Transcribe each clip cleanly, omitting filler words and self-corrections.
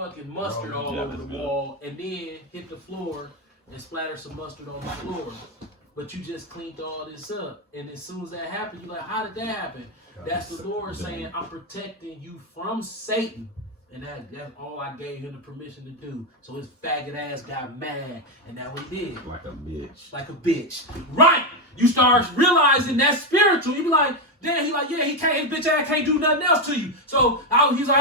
fucking mustard all over the wall, and then hit the floor and splatter some mustard on the floor. But you just cleaned all this up. And as soon as that happened, you're like, how did that happen? That's the Lord saying, I'm protecting you from Satan. And that's all I gave him the permission to do. So his faggot ass got mad. And that's what he did. Like a bitch. Like a bitch. Right. You start realizing that's spiritual. You be like, damn, he like, yeah, his bitch ass can't do nothing else to you. So he's like,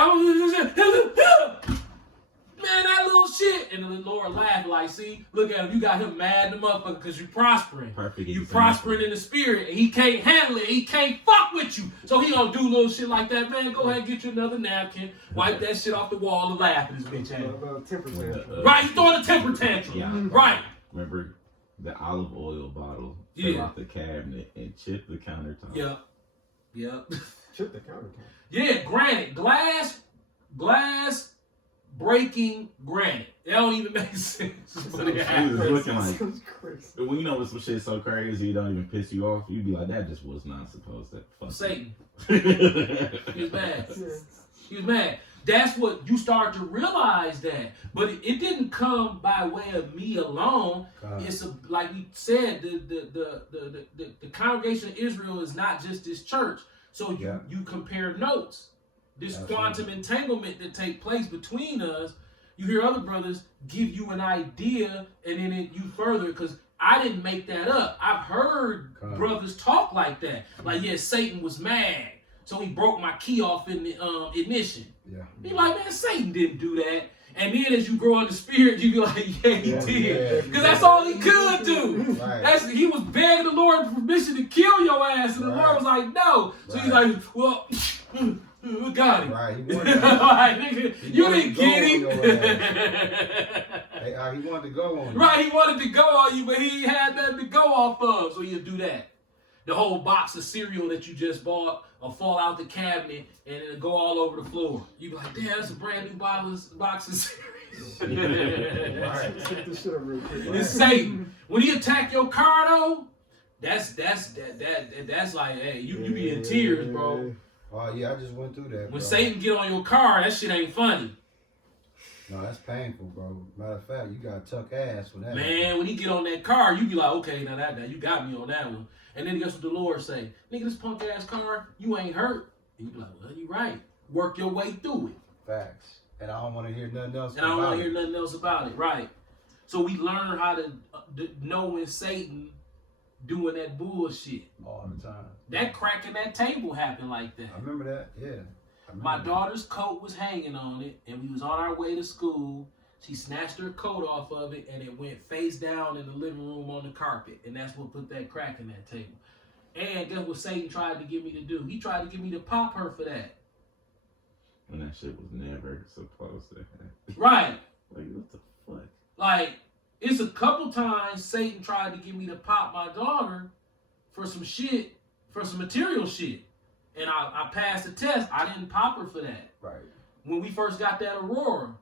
man, that little shit. And the Lord laughed like, see, look at him. You got him mad in the motherfucker because you prospering. Perfect. You prospering in the spirit. And he can't handle it. He can't fuck with you. So he gonna do little shit like that. Man, go ahead and get you another napkin. Wipe that shit off the wall and laugh at this bitch ass. Temper tantrum. Right, he's throwing a temper tantrum. Yeah. Right. Remember the olive oil bottle fell out the cabinet and chipped the countertop. Yep. Chip the countertop. Yeah, granite. Glass breaking granite. That don't even make sense. But it He was happened. looking like, That's crazy. when you know when some shit so crazy it don't even piss you off, you be like, that just was not supposed to fuck Satan. you. He was mad. Yeah. He was mad. That's what you start to realize that. But it didn't come by way of me alone. It's like we said, the congregation of Israel is not just this church. So you compare notes. This quantum entanglement that take place between us, you hear other brothers give you an idea, and then you further, because I didn't make that up. I've heard brothers talk like that. Like, yeah, Satan was mad, so he broke my key off in the ignition. Yeah. Be like, man, Satan didn't do that. And then as you grow in the spirit, you be like, yeah, he did. Because that's all he could do. Right. He was begging the Lord for permission to kill your ass, and the Lord was like, no. So he's like, well, we got him. Right. He wanted Right, nigga, you didn't get him. He wanted to go on. Right, he wanted to go on you, but he had nothing to go off of, so he'll do that. The whole box of cereal that you just bought will fall out the cabinet and it'll go all over the floor. You be like, damn, that's a brand new box of cereal. Right. Check this shit up real quick. It's Satan. When he attack your car though, that's like, hey, you be in tears, bro. Oh yeah, I just went through that. When bro. Satan get on your car, that shit ain't funny. No, that's painful, bro. Matter of fact, you got tuck ass for that. Man, when he get on that car, you be like, okay, now that you got me on that one. And then guess what the Lord say? Nigga, this punk ass car, you ain't hurt. And you be like, well, you right. Work your way through it. Facts. And I don't want to hear nothing else. And I don't want to hear nothing else about it. Right. So we learn how to know when Satan doing that bullshit. All the time. That cracking that table happened like that. I remember that. Yeah. My daughter's coat was hanging on it, and we was on our way to school. She snatched her coat off of it, and it went face down in the living room on the carpet, and that's what put that crack in that table. And guess what Satan tried to get me to do? He tried to get me to pop her for that. And that shit was never supposed to happen. Right. Like, what the fuck? Like, it's a couple times Satan tried to get me to pop my daughter for some shit, for some material shit. And I passed the test. I didn't pop her for that. Right. When we first got that Aurora,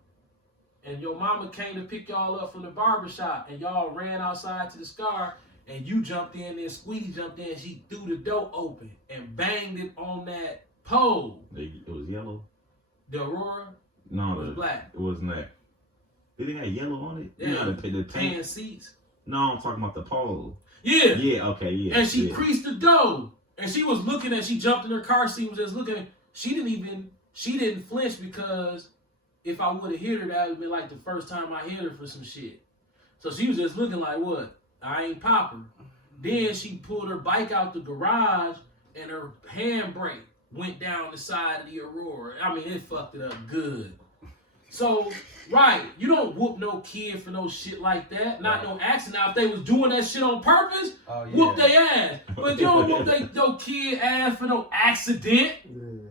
and your mama came to pick y'all up from the barbershop, and y'all ran outside to the Scar, and you jumped in there, Squeedy jumped in, she threw the door open and banged it on that pole. It was yellow? The Aurora? No, It was black. It wasn't that. Did it have yellow on it? Yeah, the tan seats. No, I'm talking about the pole. Yeah. Yeah, okay, yeah. And she creased the door. And she was looking at, she jumped in her car seat, was just looking. She didn't flinch because if I would have hit her, that would have been like the first time I hit her for some shit. So she was just looking like, what? I ain't pop her. Then she pulled her bike out the garage and her handbrake went down the side of the Aurora. I mean, it fucked it up good. So, right, you don't whoop no kid for no shit like that. Not no accident. Now, if they was doing that shit on purpose, whoop their ass. But you don't whoop no kid ass for no accident.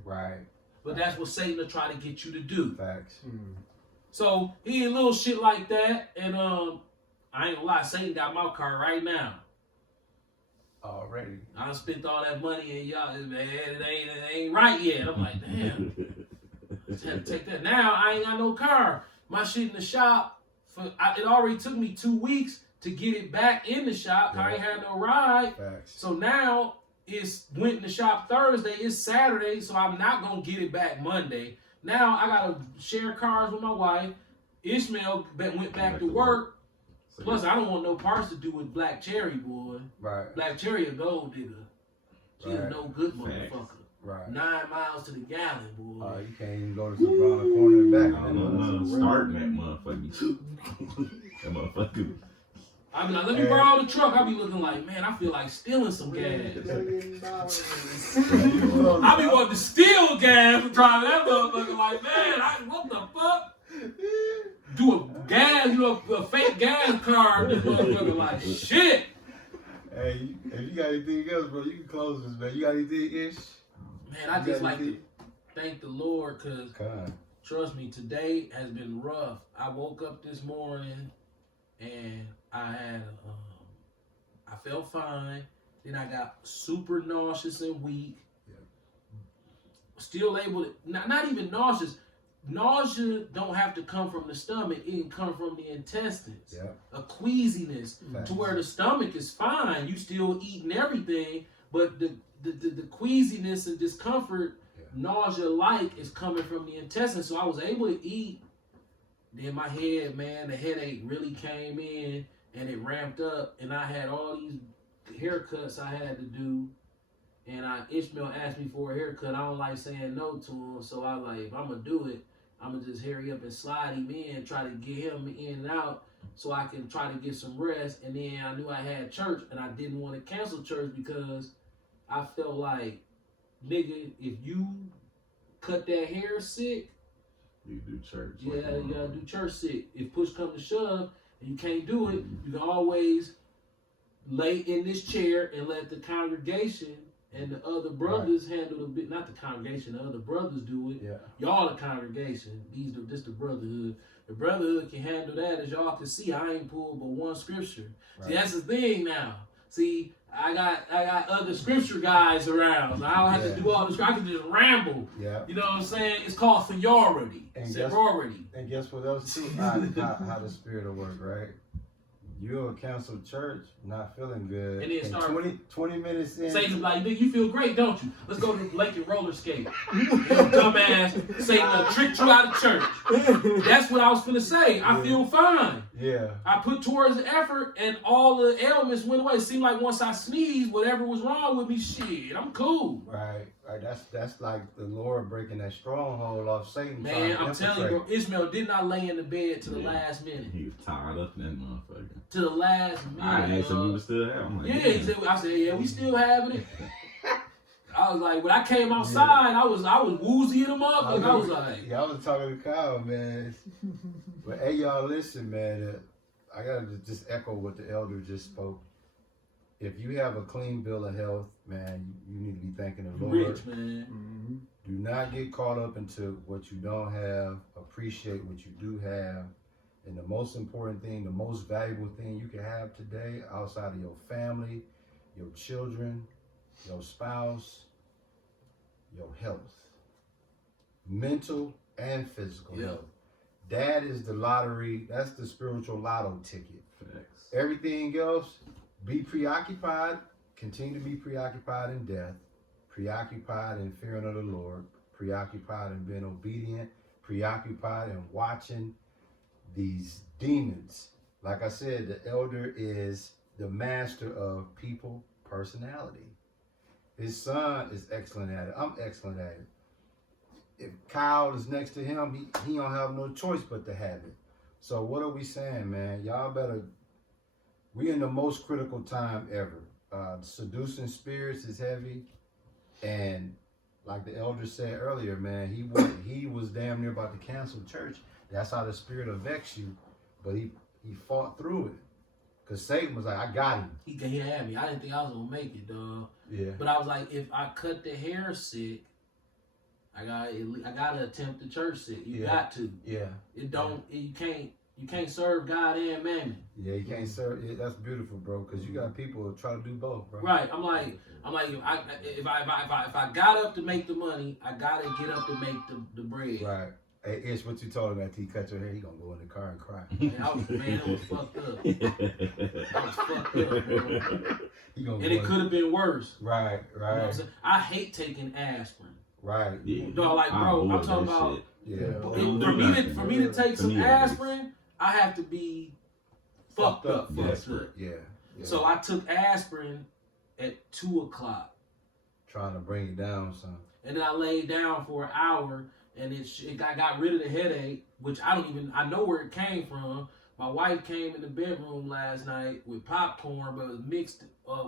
Right. But that's what Satan will try to get you to do. Facts. So, he a little shit like that. And I ain't gonna lie, Satan got my car right now. Already. I done spent all that money and y'all, man, it ain't right yet. I'm like, damn. Just had to take that. Now I ain't got no car. My shit in the shop. It already took me 2 weeks to get it back in the shop. Yeah. I ain't had no ride. Facts. So now it's went in the shop Thursday. It's Saturday, so I'm not gonna get it back Monday. Now I gotta share cars with my wife. Ishmael went back to work. So Plus, I don't want no parts to do with Black Cherry, boy. Right. Black Cherry a gold digger. She a Right. no good Facts. motherfucker. Right. 9 miles to the gallon, boy. You can't even go to some around the corner and back. I don't know. Starting that motherfucker. That motherfucker. I be like, let me borrow the truck. I be looking like, man, I feel like stealing some gas. Yeah. I be wanting to steal gas and driving that motherfucker like, man, what the fuck? Do a gas, a fake gas car. This motherfucker like, shit. Hey, if you got anything else, bro, you can close this, man. You got anything, Ish? Man, I just like to thank the Lord because, trust me, today has been rough. I woke up this morning and I felt fine. Then I got super nauseous and weak. Yeah. Still able to, not even nauseous. Nausea don't have to come from the stomach. It can come from the intestines. Yeah. A queasiness to where the stomach is fine. You still eating everything, but the queasiness and discomfort, nausea-like, is coming from the intestines. So I was able to eat. Then my head, man, the headache really came in and it ramped up. And I had all these haircuts I had to do. And Ishmael asked me for a haircut. I don't like saying no to him. So I like, if I'm going to do it, I'm going to just hurry up and slide him in, try to get him in and out so I can try to get some rest. And then I knew I had church and I didn't want to cancel church because I felt like, nigga, if you cut that hair sick, You do church. yeah, you gotta do church sick. If push come to shove and you can't do it, you can always lay in this chair and let the congregation and the other brothers handle the bit. Not the congregation, the other brothers do it. Yeah. Y'all the congregation. This the brotherhood. The brotherhood can handle that. As y'all can see, I ain't pulled but one scripture. Right. See, that's the thing now. See, I got other scripture guys around. So I don't have to do all this. I can just ramble. Yeah. You know what I'm saying? It's called seniority. And Sorority. And guess what else too? How the spirit will work, right? You'll cancel church, not feeling good. And then start 20 minutes in. Satan like, nigga, you feel great, don't you? Let's go to the lake and roller skate. You dumbass. Satan done tricked you out of church. That's what I was finna say. I feel fine. Yeah. I put towards the effort and all the ailments went away. It seemed like once I sneezed, whatever was wrong with me, shit, I'm cool. Right. That's like the Lord breaking that stronghold off Satan. Man, I'm telling you, bro, Ishmael did not lay in the bed to the last minute. He was tied up in that motherfucker. To the last minute. I asked him if we still have him. Like, yeah, I said, yeah, we still having it. I was like, when I came outside, I was woozy in the motherfucker. I was like, yeah, I was talking to Kyle, man. But hey, y'all, listen, man. I gotta just echo what the elder just spoke. If you have a clean bill of health, man, you need to be thanking the Lord. rich, man. Do not get caught up into what you don't have. Appreciate what you do have. And the most important thing, the most valuable thing you can have today outside of your family, your children, your spouse, your health. Mental and physical health. That is the lottery. That's the spiritual lotto ticket. Facts. Everything else, be preoccupied. Continue to be preoccupied in death. Preoccupied in fearing of the Lord. Preoccupied in being obedient. Preoccupied in watching these demons. Like I said, the elder is the master of people personality. His son is excellent at it. I'm excellent at it. If Kyle is next to him, he don't have no choice but to have it. So what are we saying, man? Y'all better, we in the most critical time ever. Seducing spirits is heavy. And like the elder said earlier, man, he was damn near about to cancel church. That's how the spirit will vex you. But he fought through it. Because Satan was like, I got him. He had me. I didn't think I was going to make it, dog. Yeah. But I was like, if I cut the hair sick, I gotta attempt the church sick. You got to. Yeah. You can't serve God and mammon. Yeah, you can't serve. Yeah, that's beautiful, bro. Because you got people who try to do both, bro. Right. I'm like, if I got up to make the money, I gotta get up to make the bread. Right. Hey, Ish, what you told him after he cut your hair? He gonna go in the car and cry. Man, it was fucked up. I was fucked up, bro. And it could have been worse. Right. You know what I'm saying? I hate taking aspirin. Right. Yeah. Dog, like, bro, I'm talking about Yeah. For me to take To some me, at least. aspirin, I have to be fucked up. Desperate. Yeah. So I took aspirin at 2:00, Trying to bring it down some. and then I laid down for an hour, and I got rid of the headache, which I know where it came from. My wife came in the bedroom last night with popcorn, but it was mixed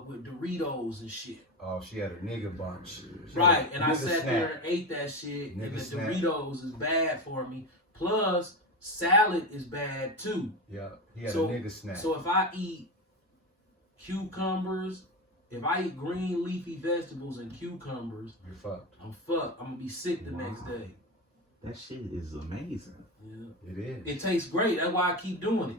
with Doritos and shit. Oh, she had a nigga bunch. Right, and I Nigga sat snack. there and ate that shit, and Nigga the snack. Doritos is bad for me. Plus, salad is bad too. Yeah, he had So- a nigga snack. So if I eat cucumbers, if I eat green leafy vegetables and cucumbers, You're fucked. I'm fucked. I'm gonna be sick the next Wow. day. That shit is amazing. Yeah. It is. It tastes great. That's why I keep doing it.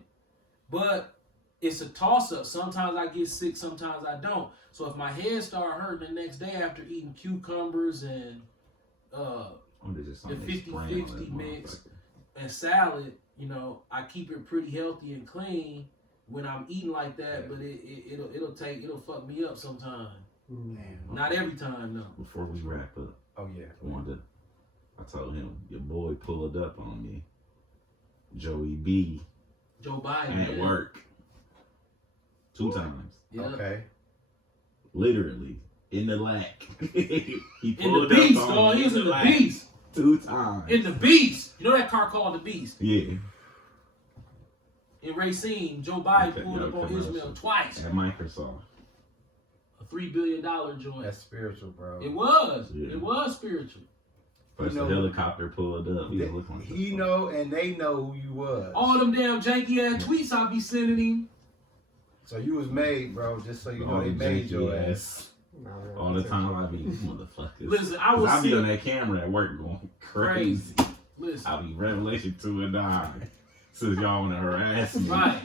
But it's a toss up. Sometimes I get sick, sometimes I don't. So if my head start hurting the next day after eating cucumbers and Just The 50-50 mix. salad, I keep it pretty healthy and clean when I'm eating like that. Yeah. But it'll fuck me up sometime. Damn. Not every time though. Before we wrap up, Oh yeah. I told him, your boy pulled up on me. Joey B Joe Biden at man. work 2 times. Yeah. Okay. Literally in the lack. He In pulled the beast, up on dog. me He was in the lack beast. 2 times. In the beast. You know that car called the beast. Yeah, In Racine, Joe Biden Okay, pulled yeah, up on commercial. Ishmael twice. at Microsoft. A $3 billion joint. That's spiritual, bro. It was. Yeah. It was spiritual. First You the know- helicopter pulled up. He was looking like He know and they know who you was. All them damn janky ass tweets I be sending him. So you was made, bro. Just so you know, all they the made your janky ass. All the time I be motherfuckers. Listen, I 'Cause was I be on sick. that camera at work going crazy. Listen. I be Revelation 2 and 9. Since y'all want to harass me. Right.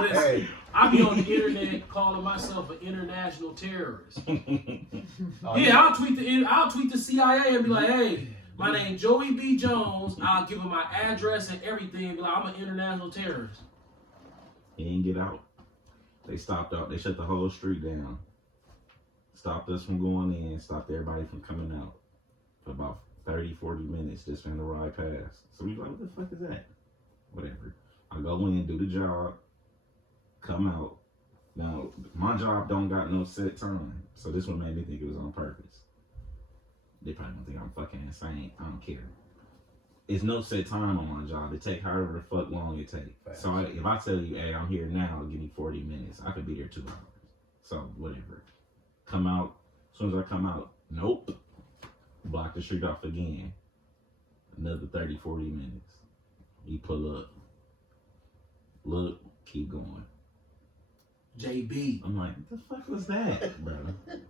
Listen, Hey. I be on the internet calling myself an international terrorist. Oh, Yeah, I'll tweet the CIA and be like, hey, my name Joey B. Jones. I'll give them my address and everything and be like, I'm an international terrorist. He didn't get out. They stopped out. They shut the whole street down. Stopped us from going in. Stopped everybody from coming out. For about 30, 40 minutes just for him to ride past. So we like, what the fuck is that? Whatever. I go in, do the job, come out. Now, my job don't got no set time. So this one made me think it was on purpose. They probably don't think I'm fucking insane. I don't care. It's no set time on my job. It take however the fuck long it take. Facts. So if I tell you, hey, I'm here now, give me 40 minutes. I could be there 2 hours. So whatever. Come out. As soon as I come out, nope. Block the street off again. Another 30, 40 minutes. You pull up. Look, keep going. JB. I'm like, what the fuck was that, bro?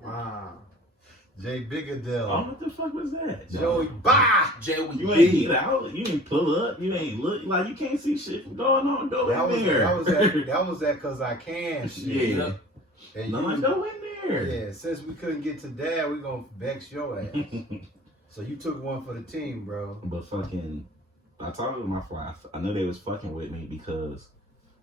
Wow. Jay Bigadell. Oh, what the fuck was that? Joey Bah. Joey You ain't B. get out. You ain't pull up. You ain't look. Like, you can't see shit going on. Go in there. That was that cause I can shit. Yeah. And No, like, go in there. yeah, since we couldn't get to Dad, we gonna vex your ass. So you took one for the team, bro. But fucking, I talked with my fly. I know they was fucking with me because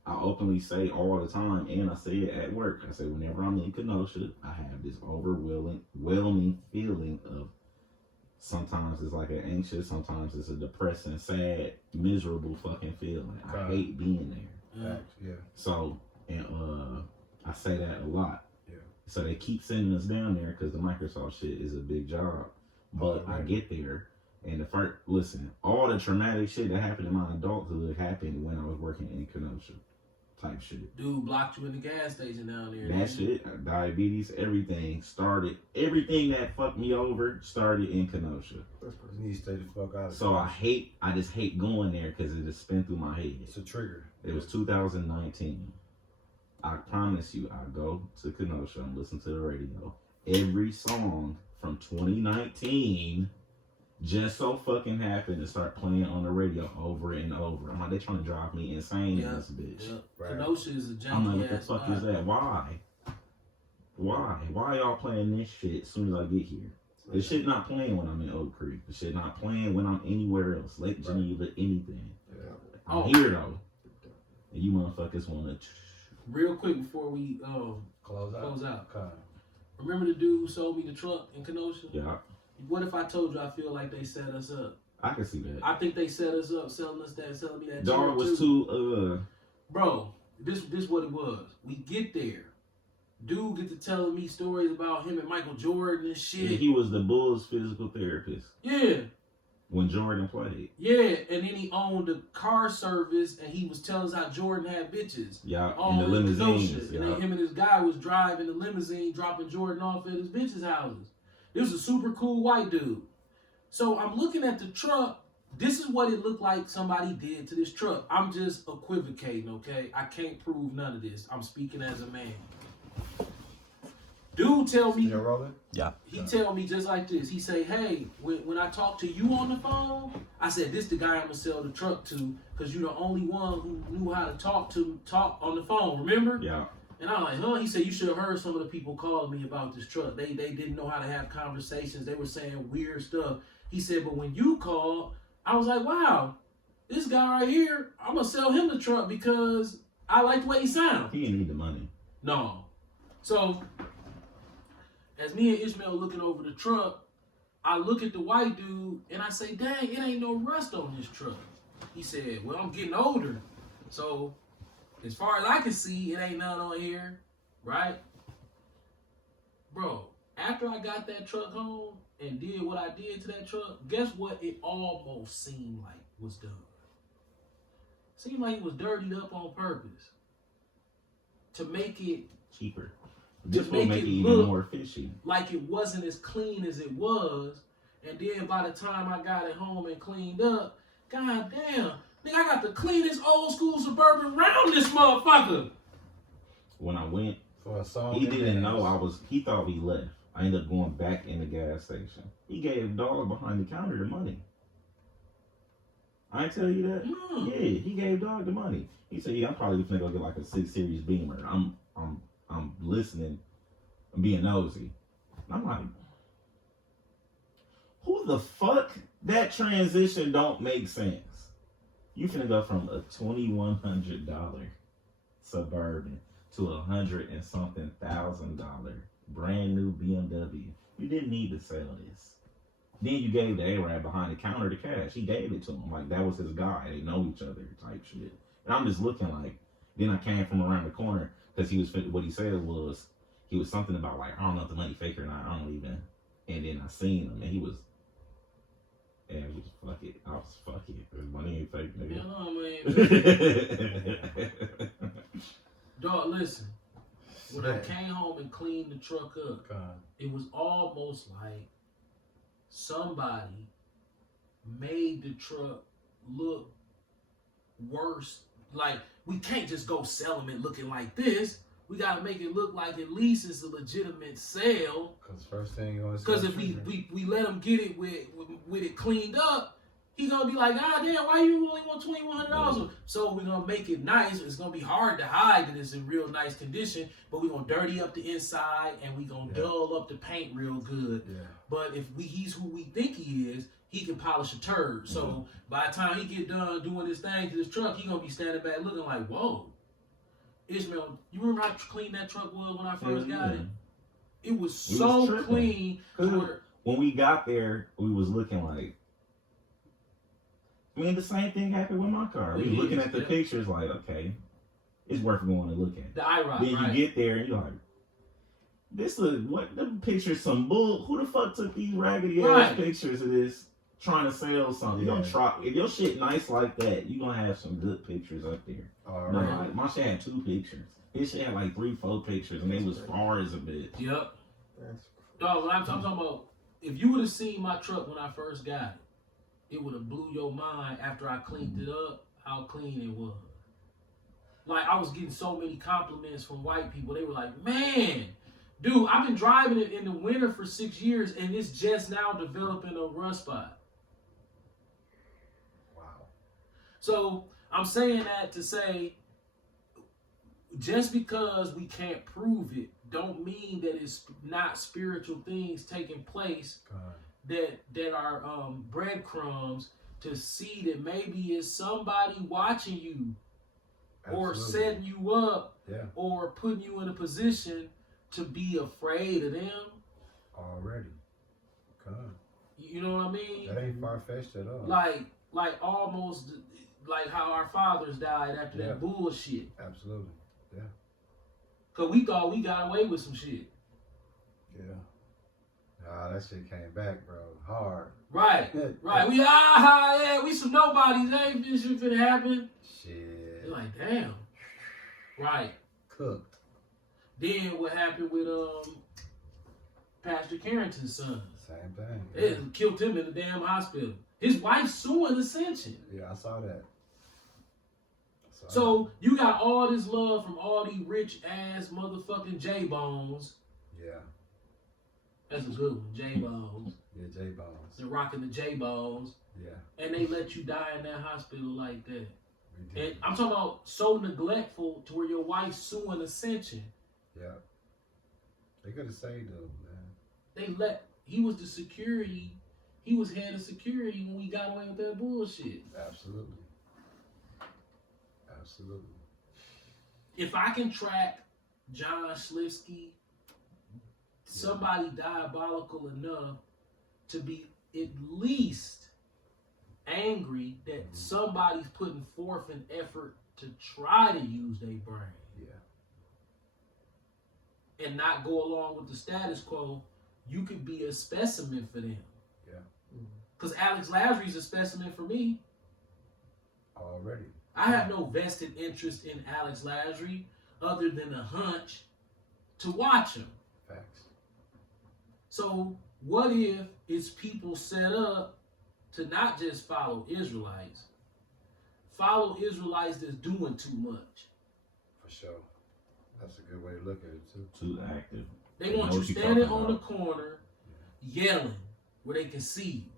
I openly say all the time, and I say it at work. I say whenever I'm in Kenosha, I have this overwhelming feeling of sometimes it's like an anxious, sometimes it's a depressing, sad, miserable fucking feeling. I Right. hate being there. Yeah. Facts, yeah. So, and I say that a lot. Yeah. So they keep sending us down there because the Microsoft shit is a big job. But I get there, and the first, listen, all the traumatic shit that happened in my adulthood happened when I was working in Kenosha, type shit. Dude blocked you in the gas station down there. That shit, diabetes, everything that fucked me over started in Kenosha. You need to stay the fuck out of So I just hate going there because it just spin through my head. It's a trigger. It was 2019. I promise you, I go to Kenosha and listen to the radio. Every song from 2019 just so fucking happened to start playing on the radio over and over. I'm like, they trying to drive me insane in this bitch. Yeah. Right. Kenosha is a I'm like, janky what the ass fuck spot. is that? Why? Why y'all playing this shit as soon as I get here? The shit not playing when I'm in Oak Creek. The shit not playing when I'm anywhere else. Lake Geneva, anything. Yeah. I'm Oh. here though. And you motherfuckers wanna Real quick before we Close out. close out. Okay. Remember the dude who sold me the truck in Kenosha? yeah. What if I told you I feel like they set us up? I can see that. I think they set us up, selling me that. Dog was too. Bro, this what it was. We get there. Dude get to telling me stories about him and Michael Jordan and shit. He was the Bulls' physical therapist. Yeah. When Jordan played. Yeah, and then he owned a car service, and he was telling us how Jordan had bitches. Yeah, in the limousines. And then him and his guy was driving the limousine, dropping Jordan off at his bitches' houses. This was a super cool white dude. So I'm looking at the truck. This is what it looked like somebody did to this truck. I'm just equivocating, okay? I can't prove none of this. I'm speaking as a man. Dude tell me, Yeah. he tell me just like this. He say, hey, when I talk to you on the phone, I said, this the guy I'm going to sell the truck to because you're the only one who knew how to talk on the phone, remember? Yeah. And I'm like, huh? He said, you should have heard some of the people calling me about this truck. They didn't know how to have conversations. They were saying weird stuff. He said, but when you called, I was like, wow, this guy right here, I'm going to sell him the truck because I like the way he sounds. He didn't need the money. No. So, as me and Ishmael looking over the truck, I look at the white dude and I say, dang, it ain't no rust on this truck. He said, well, I'm getting older. So, as far as I can see, it ain't none on here, right? Bro, after I got that truck home and did what I did to that truck, guess what it almost seemed like was done? Seemed like it was dirtied up on purpose to make it Cheaper. To This will make it even look more fishy. like it wasn't as clean as it was. And then by the time I got it home and cleaned up, god damn, nigga, I got the cleanest old school Suburban round this motherfucker. When I went, For a song he didn't know he thought we left. I ended up going back in the gas station. He gave the dog behind the counter the money. I ain't tell you that? Mm. Yeah, he gave dog the money. He said, yeah, I'm probably gonna go get like a 6 Series Beamer. I'm listening. I'm being nosy. And I'm like, who the fuck? That transition don't make sense. You finna go from a $2,100 Suburban to $100 and something thousand brand new BMW. You didn't need to sell this. Then you gave the Arab behind the counter the cash. He gave it to him like that was his guy. They know each other type shit. And I'm just looking like. Then I came from around the corner because what he said was he was something about like I don't know if the money fake or not. I don't even. And then I seen him and he was. And he was fuck it. I was fuck it. The money ain't fake, nigga. You know, man. Dog, listen. When I came home and cleaned the truck up, it was almost like somebody made the truck look worse. Like, we can't just go sell them it looking like this. We got to make it look like at least it's a legitimate sale. Because first thing you're going to Because if we let him get it with it cleaned up, he going to be like, ah, damn, why you only want $2,100? So we're going to make it nice. It's going to be hard to hide that it's in real nice condition, but we're going to dirty up the inside and we're going to dull up the paint real good. Yeah. But if he's who we think he is, he can polish a turd. So by the time he get done doing this thing to this truck, he going to be standing back looking like, whoa. Ishmael, you remember how clean that truck was when I first got it? It was so clean. When we got there, we was looking like, I mean, the same thing happened with my car. We looking at the pictures like, okay, it's worth going to look at. The IROC, then you get there and you're like, this look, what, the pictures some bull, who the fuck took these raggedy ass pictures of this trying to sell something? Yeah. Don't try, if your shit nice like that, you gonna have some good pictures up there. No, like, my shit had 2 pictures. His shit had like 3, 4 pictures and they was far as a bitch. Yep. Dog, I'm talking about, if you would have seen my truck when I first got it, it would have blew your mind after I cleaned it up, how clean it was. Like, I was getting so many compliments from white people. They were like, man, dude, I've been driving it in the winter for 6 years, and it's just now developing a rust spot. Wow. So, I'm saying that to say, just because we can't prove it, don't mean that it's not spiritual things taking place that are breadcrumbs to see that maybe it's somebody watching you or setting you up or putting you in a position to be afraid of them. Already. You know what I mean? That ain't far fetched at all. Like almost like how our fathers died after that bullshit. Absolutely. Yeah. Cause we thought we got away with some shit. Yeah. Nah, that shit came back, bro. Hard. Right. Right. We some nobodies. Ain't this shit finna happen. Shit. You're like, damn. Right. Cooked. Then what happened with Pastor Carrington's son? Same thing. They killed him in the damn hospital. His wife suing Ascension. Yeah, I saw that. So you got all this love from all these rich ass motherfucking J-Bones. Yeah. That's a good one, J-Bones. Yeah, J-Bones. They're rocking the J-Bones. Yeah. And they let you die in that hospital like that. Ridiculous. And I'm talking about so neglectful to where your wife's suing Ascension. Yeah. They could have saved him, man. He was the security. He was head of security when we got away with that bullshit. Absolutely. Absolutely. If I can track John Schlifsky, somebody diabolical enough to be at least angry that somebody's putting forth an effort to try to use their brain. Yeah. And not go along with the status quo, you could be a specimen for them. Yeah. Because Alex Lasry's a specimen for me. Already. I have no vested interest in Alex Lasry other than a hunch to watch him. Facts. So what if it's people set up to not just follow Israelites that's doing too much? For sure. That's a good way to look at it, too. Too active. They want you standing on the corner yelling where they can see you.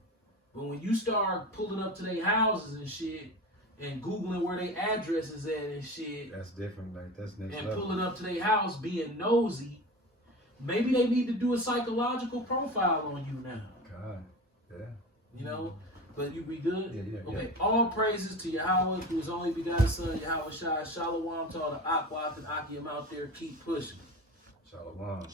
But when you start pulling up to their houses and shit and Googling where their address is at and shit, That's different. Like, that's next and level. pulling up to their house being nosy, maybe they need to do a psychological profile on you now. God. Yeah. You know? But you be good? Yeah. Okay. All praises to Yahweh, whose only begotten son, Yahweh Shai. Shalom to all the Akwak and Akim out there. Keep pushing. Shalom.